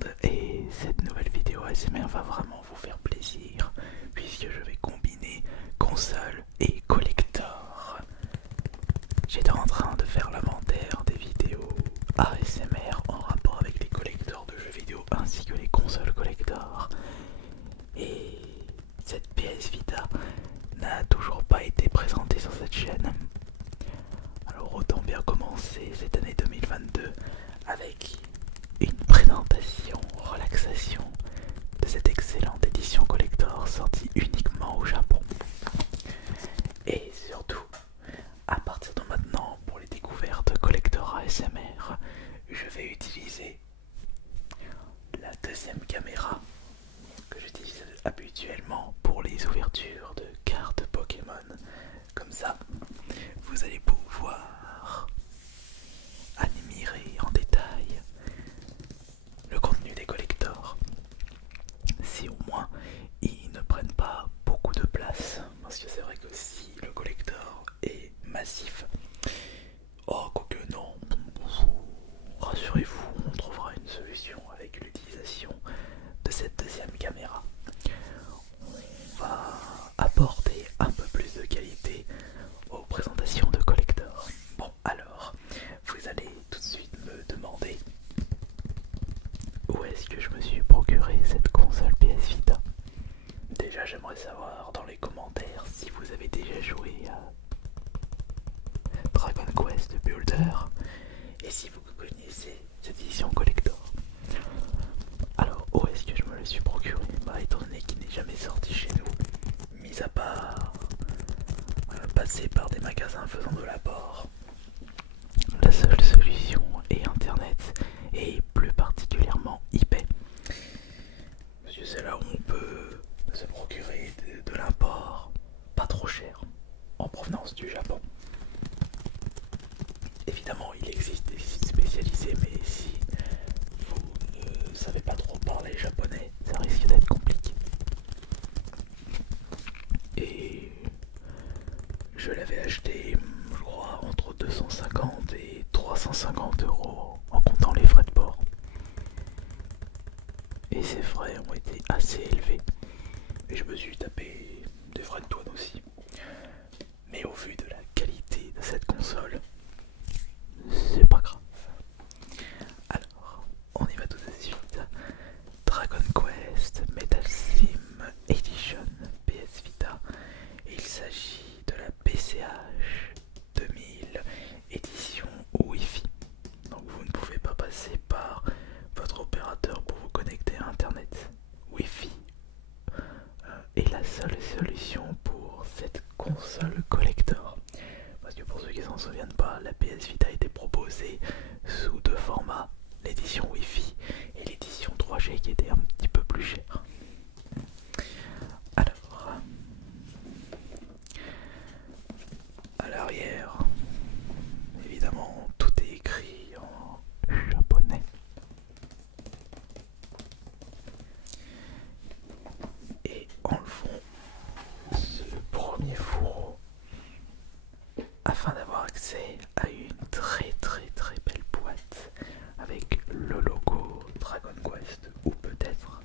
monde, et cette nouvelle vidéo ASMR va vraiment vous faire plaisir puisque je vais combiner console et collector. J'étais en train de faire l'inventaire des vidéos ASMR en rapport avec les collecteurs de jeux vidéo ainsi que les consoles collector, et cette PS Vita n'a toujours pas été présentée sur cette chaîne. Alors autant bien commencer cette année 2022 avec une présentation, relaxation de cette excellente édition collector sortie uniquement au Japon. Et surtout, à partir de maintenant, pour les découvertes collector ASMR, je vais utiliser la deuxième caméra que j'utilise habituellement pour les ouvertures de cartes Pokémon. Comme ça, vous allez pouvoir admirer en détail le contenu des collectors, si au moins ils ne prennent pas beaucoup de place, parce que c'est vrai que si le collector est massif, oh quoique non, rassurez-vous, on trouvera une solution avec l'utilisation de cette deuxième caméra. On va apporter un peu plus de qualité aux présentations de collector. Bon, alors, vous allez tout de suite me demander où est-ce que je me suis procuré cette console PS Vita. Déjà, j'aimerais savoir dans les commentaires si vous avez déjà joué à Dragon Quest Builder et si vous connaissez cette édition collector. Alors, où est-ce que je me le suis procuré? Bah, étant donné qu'il n'est jamais sorti chez nous, mis à part passer par des magasins faisant de l'apport, la seule solution est Internet, et plus particulièrement eBay. Parce que c'est là où on peut se procurer de l'import pas trop cher en provenance du Japon. Évidemment, il existe des sites spécialisés, mais si vous ne savez pas trop parler japonais, ça risque d'être compliqué. Et je l'avais acheté, je crois, entre 250 et 350 euros en comptant les frais de port. Et ces frais ont été assez élevés. Et je me suis tapé des frais de douane aussi. Mais au vu de la qualité de cette console, c'est pas grave. Alors, on y va tout de suite. Dragon Quest Metal Sim Edition PS Vita. Il s'agit de la PCH 2000 édition Wi-Fi. Donc vous ne pouvez pas passer par votre opérateur pour vous connecter à Internet. Wi-Fi est la seule solution pour cette console collector. Parce que pour ceux qui s'en souviennent pas, la PS Vita a été proposée sous deux formats, l'édition Wi-Fi et l'édition 3G qui était un petit peu plus chère. Alors, à l'arrière, évidemment, tout est écrit en japonais. Et en le fond, ce premier fourreau, afin d'avoir accès à une très belle boîte avec le logo Dragon Quest, ou peut-être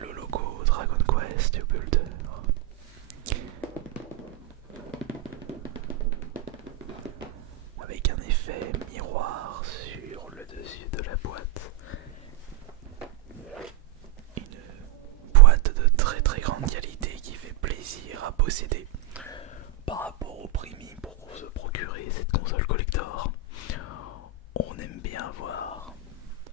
le logo Dragon Quest Builder. Avec un effet miroir sur le dessus de la boîte. Une boîte de très grande qualité qui fait plaisir à posséder par rapport au prix mis pour se procurer cette console collector. On aime bien avoir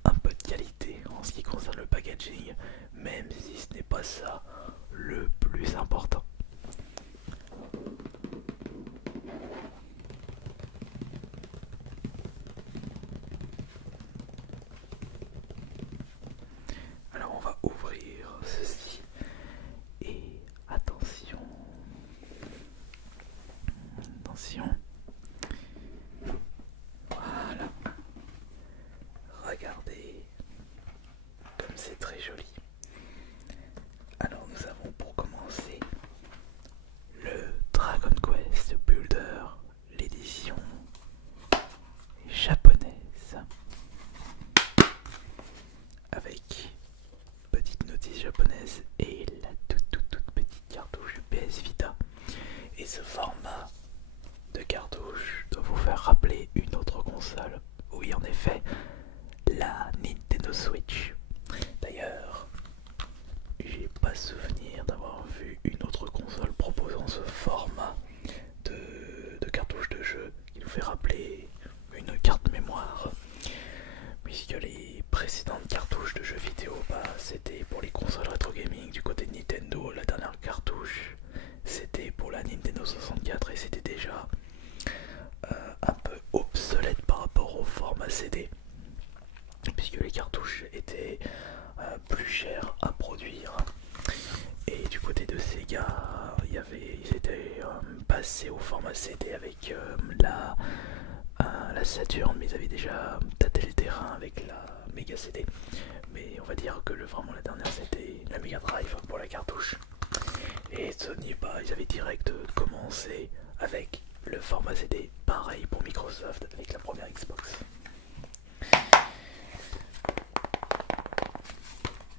un peu de qualité en ce qui concerne le packaging, même si ce n'est pas ça le plus important. Alors on va ouvrir ceci et attention, voilà, regardez comme c'est très joli. Alors nous avons pour commencer le Dragon Quest Builder, l'édition japonaise, avec Switch. D'ailleurs, j'ai pas souvenir d'avoir vu une autre console proposant ce format de cartouche de jeu qui nous fait rappeler une carte mémoire, puisque les précédentes cartouches de jeux vidéo, c'était pour les consoles rétro gaming du côté de Nintendo. La dernière cartouche c'était pour la Nintendo 64 et c'était déjà un peu obsolète par rapport au format CD, puisque les cartouches étaient plus chères à produire. Et du côté de Sega, ils étaient passés au format CD avec la Saturn, mais ils avaient déjà tâté le terrain avec la Mega CD. Mais on va dire que vraiment la dernière c'était la Mega Drive pour la cartouche. Et Sony, ils avaient direct commencé avec le format CD, pareil pour Microsoft avec la première Xbox.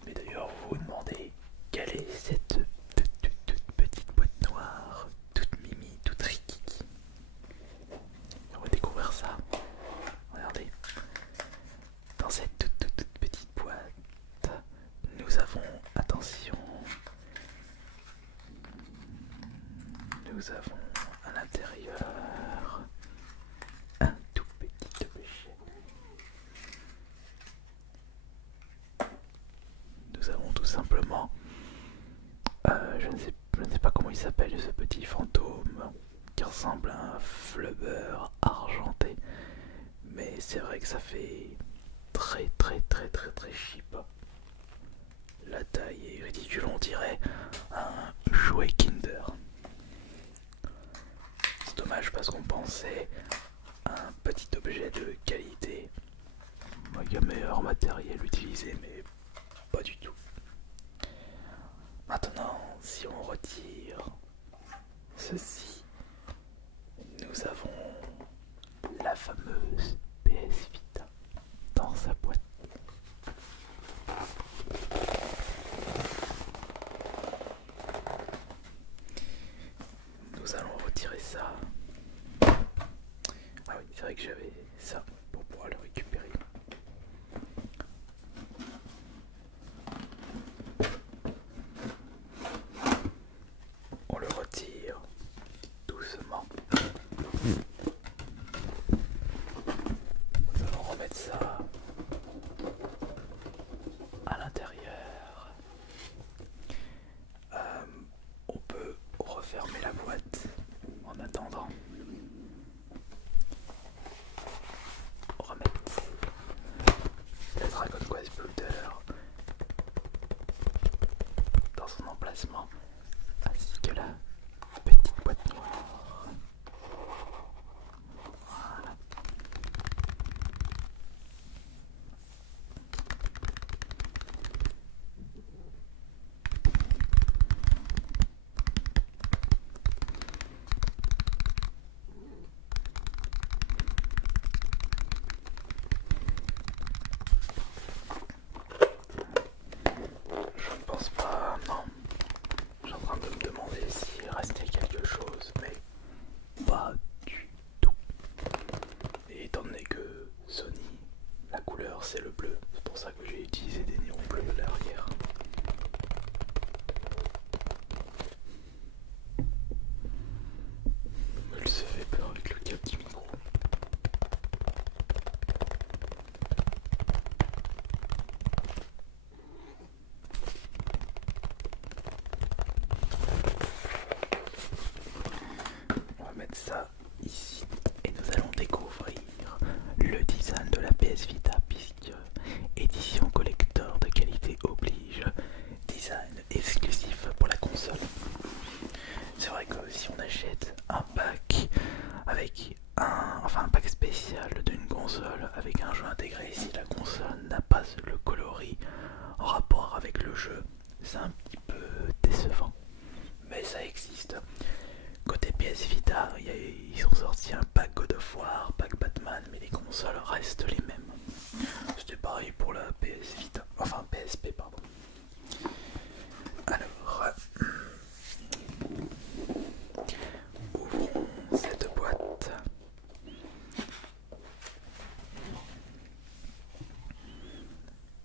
Mais d'ailleurs, vous vous demandez quelle est cette toute petite boîte noire, toute mimi, toute rikiki. On va découvrir ça. Regardez, dans cette toute petite boîte, nous avons, attention, nous avons à l'intérieur un tout petit objet. Nous avons tout simplement, je ne sais pas comment il s'appelle, ce petit fantôme qui ressemble à un flubber argenté, mais c'est vrai que ça fait très cheap. La taille est ridicule, on dirait un jouet Kinder. C'est dommage parce qu'on pensait à un petit objet de qualité, avec un meilleur matériel utilisé, mais pas du tout. Maintenant, si on retire ceci, nous avons la fameuse PS Vita dans sa boîte. Nous allons retirer ça. Ah oui, c'est vrai que j'avais ça pour pouvoir le récupérer. On le retire doucement. Nous allons remettre ça à l'intérieur. On peut refermer la boîte en attendant. Remettre le Dragon Quest Builder dans son emplacement, ainsi que la petite boîte noire. Voilà. Je ne pense pas, non. Je suis en train de me demander si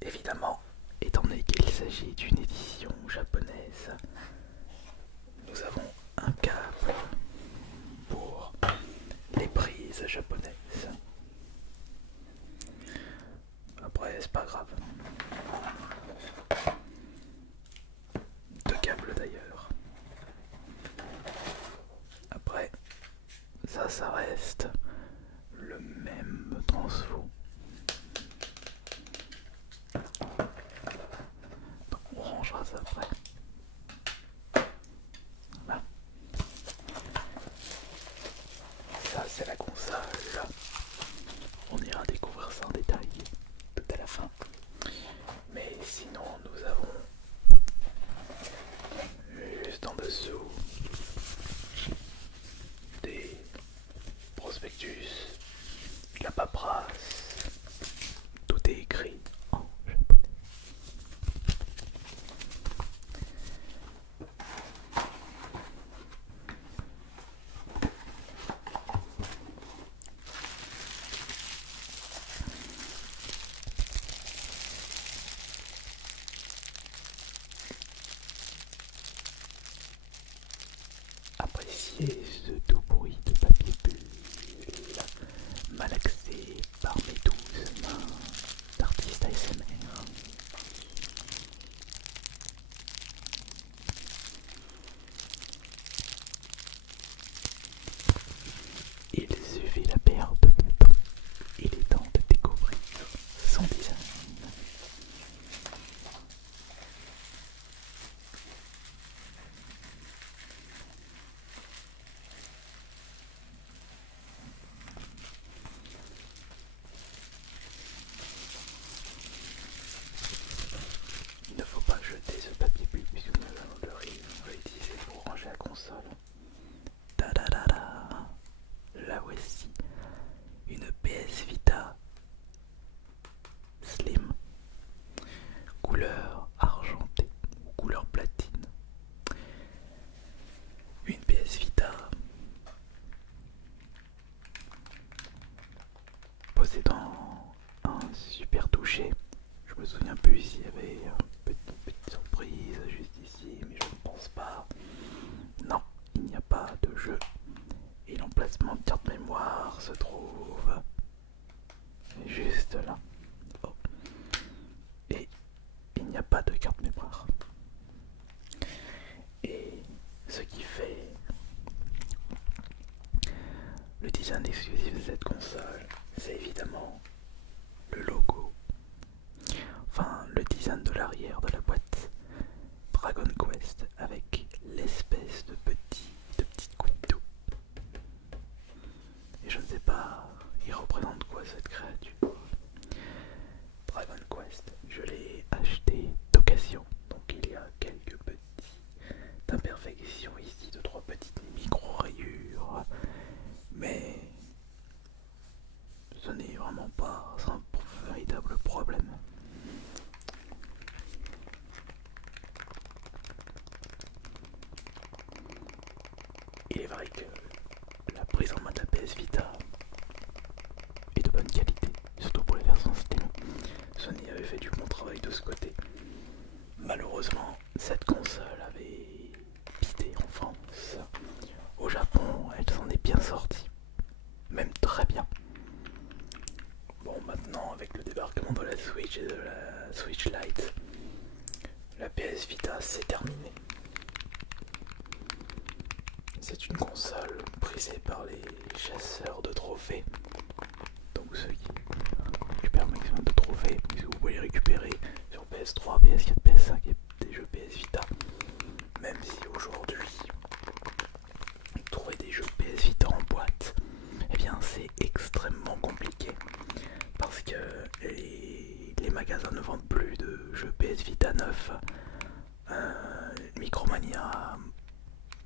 évidemment, étant donné qu'il s'agit d'une édition japonaise, nous avons un câble pour les prises japonaises. Après, c'est pas grave. Deux câbles d'ailleurs. Après, ça reste le même transfo. On rangera ça après. Voilà. Ça c'est la console. On ira découvrir ça en détail tout à la fin. Mais sinon nous avons juste en dessous des prospectus, la paperasse, tout est écrit en japonais. Appréciez ce doux bruit de papier bulle, malaxé par mes douces mains d'artiste ASMR. Il suffit la perte de temps, il est temps de découvrir son design. Il ne faut pas jeter ce papier bulle puisque nous allons le réutiliser pour ranger la console. Ta-da-da-da. La voici, une PS Vita Slim, couleur argentée ou couleur platine. Une PS Vita possédant un super toucher. Je me souviens plus s'il y avait une petite surprise juste ici, mais je ne pense pas. Non, il n'y a pas de jeu. Et l'emplacement de carte mémoire se trouve juste là. Oh. Et il n'y a pas de carte mémoire. Et ce qui fait le design exclusif de cette console, c'est évidemment le logo. Enfin, le design de l'arrière de la boîte Dragon Quest avec l'espèce de petite goutte d'eau. Et je ne sais pas, il représente quoi cette créature. Dragon Quest, je l'ai acheté d'occasion, donc il y a quelques petites imperfections ici, de 3 petites micro-rayures, mais ce n'est vraiment pas un véritable problème. Il est vrai que la prise en main de la PS Vita est de bonne qualité, surtout pour les versions Steam. Sony avait fait du bon travail de ce côté. Malheureusement, cette console avait pité en France. Au Japon, elle s'en est bien sortie, même très bien. Bon, maintenant, avec le débarquement de la Switch et de la Switch Lite, la PS Vita c'est terminé. C'est une console prisée par les chasseurs de trophées. Donc ceux qui récupèrent le maximum de trophées, puisque vous pouvez les récupérer sur PS3, PS4, PS5 et des jeux PS Vita. Même si aujourd'hui, trouver des jeux PS Vita en boîte, eh bien c'est extrêmement compliqué. Parce que les magasins ne vendent plus de jeux PS Vita neufs. Micromania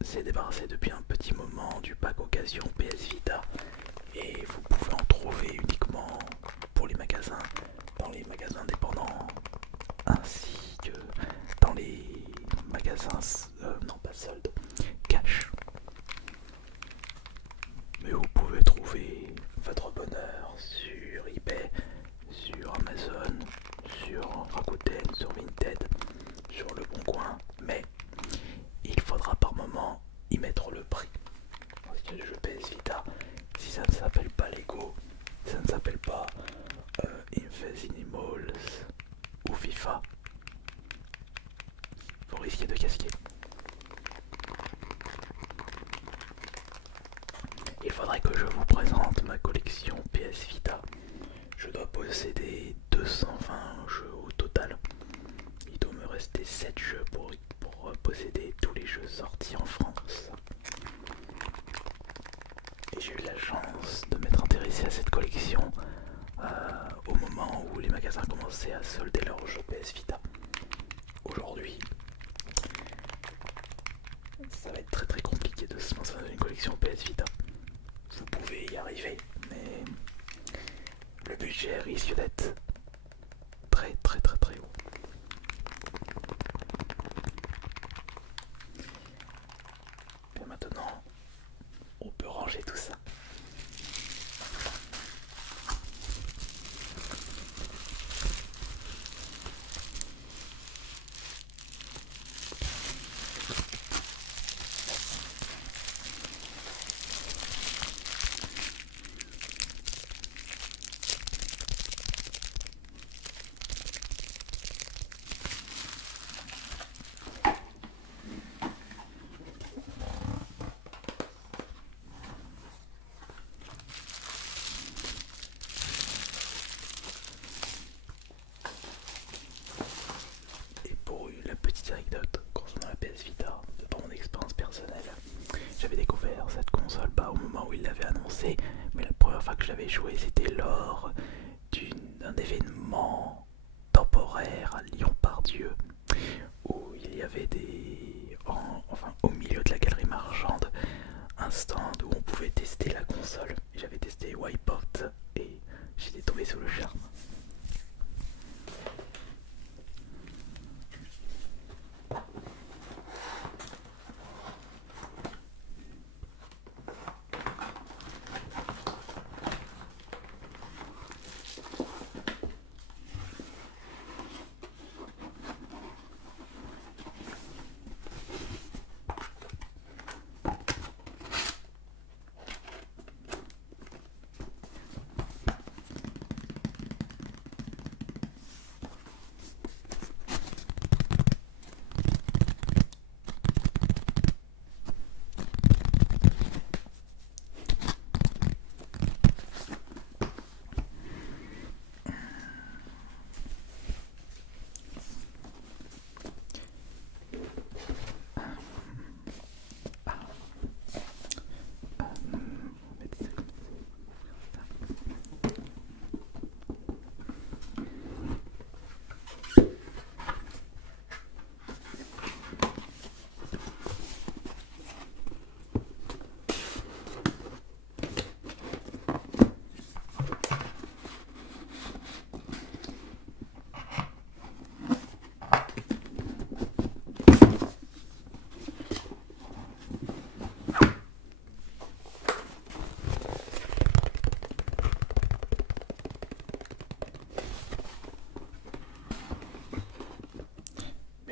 s'est débarrassé depuis un petit moment du pack occasion PS Vita et vous pouvez en trouver uniquement pour les magasins, dans les magasins indépendants ainsi que dans les magasins, non pas soldes, cash. Mais vous pouvez trouver votre bonheur sur eBay, sur Amazon, sur sur Rakuten, sur Vinted, sur Le Bon Coin, mais il faudra par moment y mettre le prix. Parce que le jeu PS Vita, si ça ne s'appelle pas Lego, ça ne s'appelle pas Infinimals ou FIFA, vous risquez de casquer. Il faudrait que je vous présente ma collection PS Vita. Je dois posséder 220 jeux au total. Il doit me rester 7 jeux pour posséder tous les jeux sortis en France. Et j'ai eu la chance de m'être intéressé à cette collection au moment où les magasins commençaient à solder leurs jeux PS Vita. Aujourd'hui, ça va être très très compliqué de se lancer dans une collection PS Vita. Vous pouvez y arriver, mais le budget risque d'être très très très très haut. Et maintenant, on peut ranger tout ça. Et pour la petite anecdote concernant la PS Vita, de par mon expérience personnelle, j'avais découvert cette console pas au moment où il l'avait annoncé, mais la première fois que je l'avais joué c'était lors d'un événement temporaire à Lyon-Pardieu où il y avait au milieu de la galerie marchande un stand où on pouvait tester la console. Et j'avais testé Wipeout et j'étais tombé sous le charme.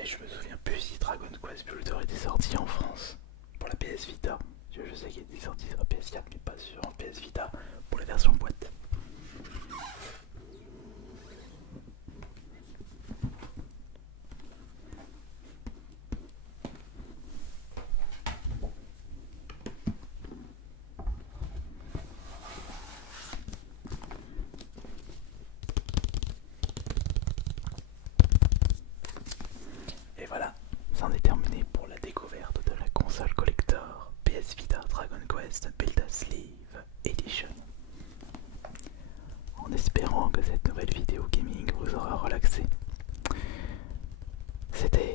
Je me souviens plus si Dragon Quest Builder était sorti en France pour la PS Vita. Je sais qu'il était sorti sur la PS4 mais pas sur PS Vita pour la version boîte. Et voilà, c'en est terminé pour la découverte de la console collector PS Vita Dragon Quest Build a Sleeve Edition. En espérant que cette nouvelle vidéo gaming vous aura relaxé. C'était